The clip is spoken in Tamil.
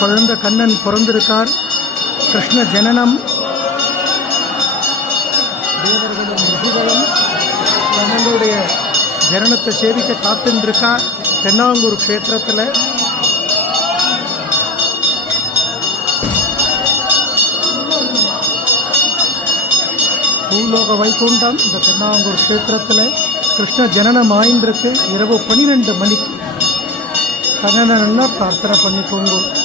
பிறந்த கண்ணன் பிறந்திருக்கார். கிருஷ்ண ஜனனம். தேவர்களும் ரிஷிகளும் கண்ணனுடைய ஜனனத்தை சேவிக்க காத்துருக்கார் தென்னாங்கூர் க்ஷேத்திரத்தில். பூலோக வைகுண்டம் இந்த தென்னாங்கூர் க்ஷேத்திரத்தில் கிருஷ்ண ஜனனம் ஆயின்றிருக்கு. இரவு பன்னிரெண்டு மணிக்கு. கண்ணனை நல்லா பிரார்த்தனை பண்ணிக்கோங்க.